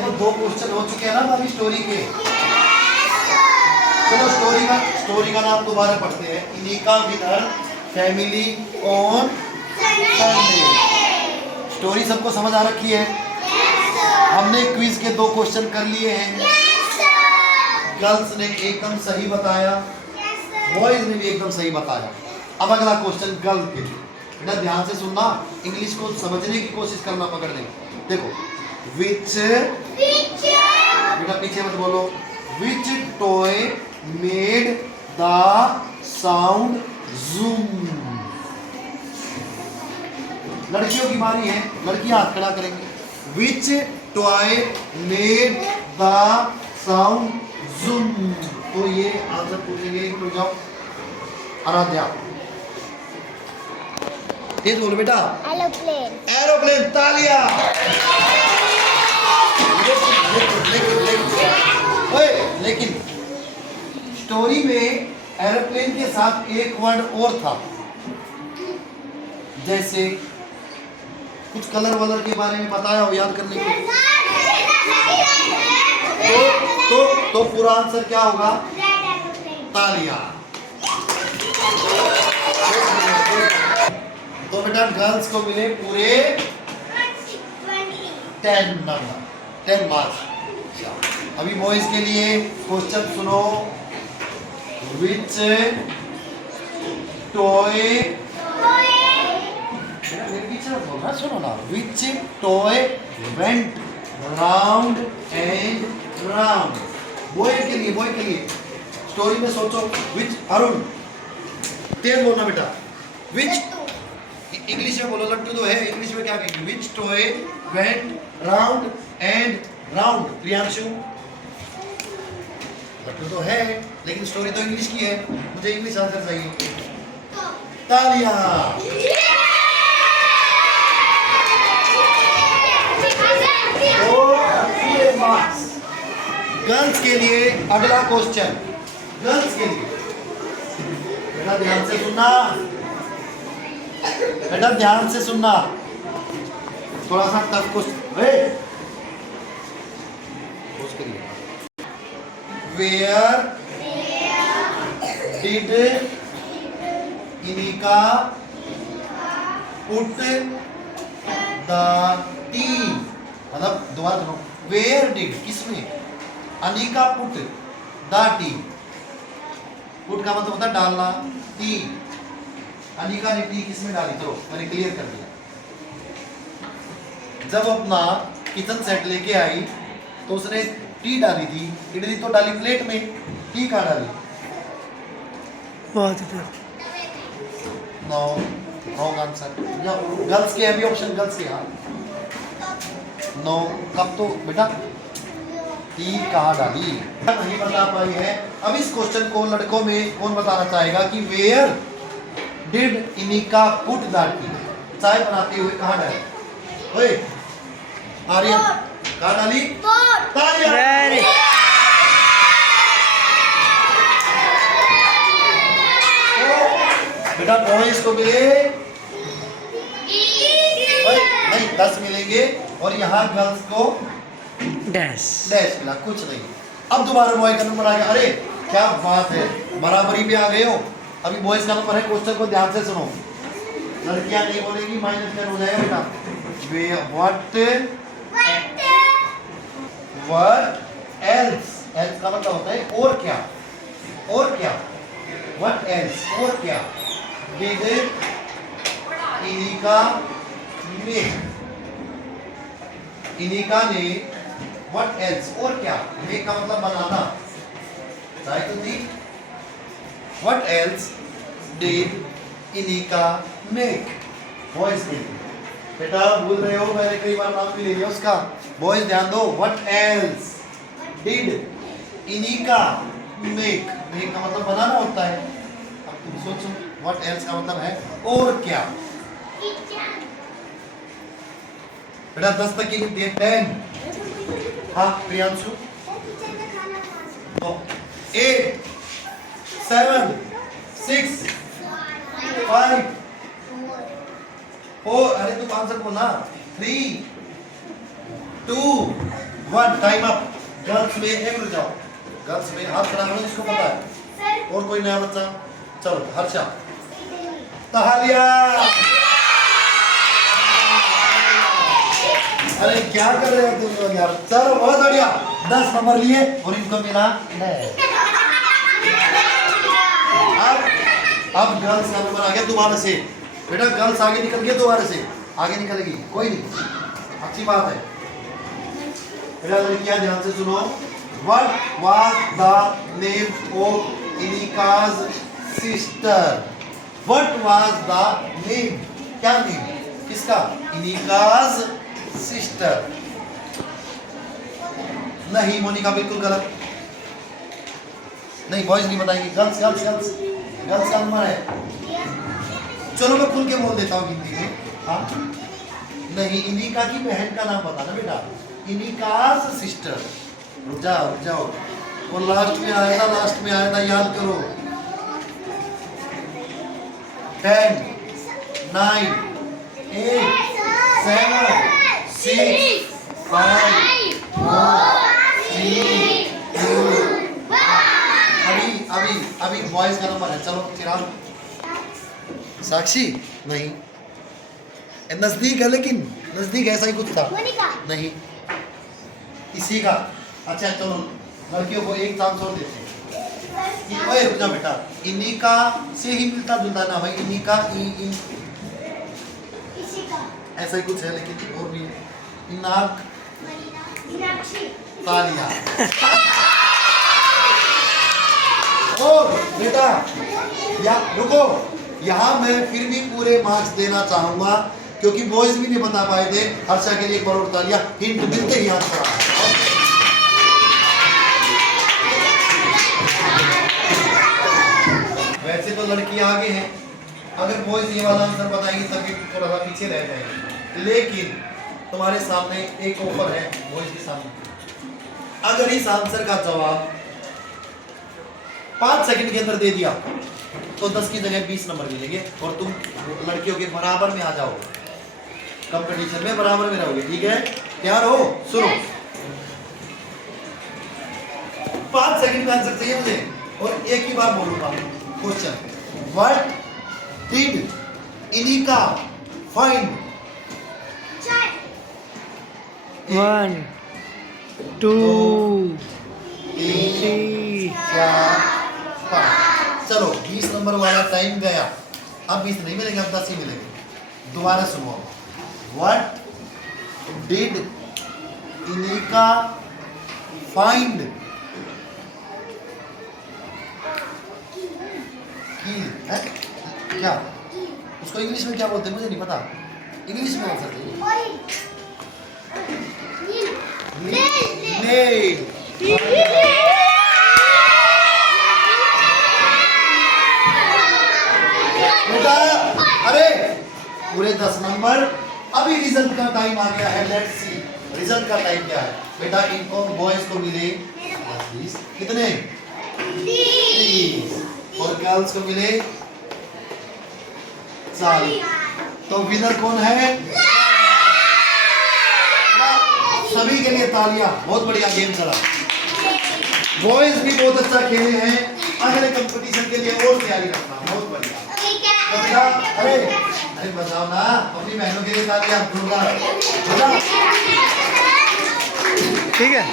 देखो 2 क्वेश्चन हो चुके हैं ना हमारी स्टोरी के। चलो स्टोरी का नाम दोबारा पढ़ते हैं। Inika with her family on Sunday. Story सबको समझ आ रखी है? हमने क्विज के 2 क्वेश्चन कर लिए हैं। गर्ल्स ने एकदम सही बताया, बॉयज ने भी एकदम सही बताया। अब अगला क्वेश्चन गर्ल के लिए, बेटा ध्यान से सुनना, इंग्लिश को समझने की कोशिश करना, पकड़ने। देखो विच, बेटा पीछे मत बोलो, which toy made the sound zoom. लड़कियों की बारी है, लड़कियां हाथ खड़ा करेंगे। Which toy made the sound zoom. तो ये आंसर पूछेंगे, रुक जाओ। आराध्या तेज बोलो बेटा। एरोप्लेन। एरोप्लेन, तालियां। लेकिन स्टोरी में एरोप्लेन के साथ एक वर्ड और था, जैसे कुछ कलर वलर के बारे में बताया हो याद करने के लिए। तो पूरा आंसर क्या होगा? तालियां। तो बेटा गर्ल्स को मिले पूरे 10 नंबर, 10 मार्क्स। अभी बॉयज के लिए क्वेश्चन सुनो। विच टॉय, सुनो ना, which toy went round and round. Boy के लिए स्टोरी में सोचो। विच, अरुण तेज बोलना बेटा। विच, इंग्लिश में बोलो, लट्टू तो है, इंग्लिश में क्या कहेंगे? Which toy went round and round. Priyanshu, लट्टू तो है लेकिन स्टोरी तो इंग्लिश की है, मुझे इंग्लिश आंसर चाहिए। तालियां। गर्ल्स के लिए अगला क्वेश्चन, गर्ल्स के लिए बेटा ध्यान से सुनना, बेटा ध्यान से सुनना, थोड़ा सा टफ क्वेश्चन। उसके लिए where did Inika put the tea. मतलब दोबारा सुनो, वेयर डिड, किसने, Anika put the tea. Put का मतलब होता है डालना, टी, अनिका ने टी किसमें डाली? चलो मैंने क्लियर कर दिया। जब अपना किचन सेट लेके आई तो उसने टी डाली थी, इडली तो डाली प्लेट में, टी कहाँ डाली? No, wrong answer. गर्ल्स के अभी ऑप्शन, गर्ल्स के, हाँ नो। कब तो बेटा टी कहाँ डाली नहीं बता पाई है। अब इस क्वेश्चन को लड़कों में कौन बताना चाहेगा कि where did Inika put the tea. चाय बनाते हुए कहाँ डाली? ओए आर्यन, कहाँ डाली? तालियां। बेटा बॉयज को मिले नहीं 10 मिलेंगे और यहाँ गर्ल्स को डैश मिला, कुछ नहीं। अब दोबारा बॉय का नंबर आ गया। अरे क्या बात है, बराबरी पे आ गए हो। अभी बॉयज का नंबर है, क्वेश्चन को ध्यान से सुनो। लड़कियां नहीं बोलेगी, -10 हो जाएगा बेटा। व्हाट एल्स, एल्स का मतलब होता है और क्या, और क्या। व्हाट एल्स, और क्या। डिड इनिका मेक, इनिका ने व्हाट एल्स, और क्या। मेक का मतलब बनाना, चाहे तो थी। What else did Inika make. Boys के लिए बेटा भूल रहे हो, मैंने कई बार नाम भी ले लिया उसका। बॉयज ध्यान दो। What else did Inika make, make का मतलब बनाना होता है। अब तुम सोचो, व्हाट एल्स का मतलब है और क्या। बेटा 10 तक की दिए 10। हाँ प्रियांशु, 8 7 6 5 4, अरे तुम आंसर बोलना, 3 2 1 टाइम अप। गर्ल्स में एक रुक जाओ, गर्ल्स में हाथ खड़ा करो जिसको पता है। और कोई नया बच्चा? चलो हर्षा। तालिया। अरे क्या कर रहे हो तुम लोग यार। चलो बहुत बढ़िया, 10 नंबर लिए और इनको मिला अब गर्ल्स का नंबर आ गया दोबारा से। बेटा गर्ल्स आगे निकल गया, दोबारा से आगे निकलेगी, कोई नहीं, अच्छी बात है। बेटा लड़कियां ध्यान से सुनो। What was the name of Inika's sister? What was the name? क्या नेम किसका? Inika's sister। नहीं मोनिका बिल्कुल गलत। नहीं बॉयज नहीं बताएंगे, गर्ल्स गर्ल्स गर्ल्स गर्ल्स का नंबर है। चलो मैं खुल के बोल देता हूँ हिंदी में। हाँ नहीं, इनिका की बहन का नाम बताना बेटा, इनिका's सिस्टर। रुक जाओ, वो लास्ट में आया था, याद करो। 10 9 8 7 6 5 4 3 2 अभी बॉयज का नंबर है। चलो चिराग। साक्षी नहीं, नजदीक है लेकिन नजदीक ऐसा ही कुछ था। नहीं इसी का। अच्छा चलो लड़कियों को एक चांस और देते हैं। ओए रुक जा बेटा, इनिका से ही मिलता जुलता ना भाई। इनिका ऐसा ही कुछ है लेकिन और भी। इनाक तालिया। और बेटा या रुको, यहाँ मैं फिर भी पूरे मार्क्स देना चाहूंगा क्योंकि बॉयज भी नहीं बता पाए थे। हर्षा के लिए 1 करोड़ तालियां, हिंट मिलते ही याद करा। वैसे तो लड़कियां आगे हैं, अगर बॉयज ये वाला आंसर बताएंगे तभी थोड़ा सा पीछे रह जाएंगे। लेकिन तुम्हारे सामने एक ऑफर है बॉयज के सामने। अगर इस आंसर का जवाब 5 सेकंड के अंदर दे दिया तो 10 की जगह 20 नंबर मिलेंगे और तुम लड़कियों के बराबर में आ जाओगे, कंपटीशन में बराबर में रहोगे। ठीक है, तैयार हो? सुनो, 5 सेकंड का आंसर चाहिए मुझे और एक ही बार बोलूंगा question. What did Inika find? 1 2 3 4 5। चलो 20 नंबर वाला टाइम गया। अब 20 नहीं मिलेंगे, अब 10 ही मिलेंगे। दोबारा सुनो। What did Inika find? है क्या उसको इंग्लिश में क्या बोलते हैं मुझे नहीं पता। इंग्लिश में आंसर चाहिए। नेल। बेटा अरे पूरे 10 नंबर। अभी रिजल्ट का टाइम आ गया है। लेट्स सी रिजल्ट का टाइम क्या है। बेटा इनको बॉयज को मिले 20, कितने? 30 और गर्ल्स को मिले 40। तो विनर कौन है? सभी के लिए तालियां, बहुत बढ़िया गेम चला। बॉयज भी बहुत अच्छा खेले हैं। अगले कंपटीशन के लिए और तैयारी रखना, बहुत बढ़िया। तो बेटा अरे बताओ ना, अपनी बहनों के लिए तालियां जोरदार। ठीक है।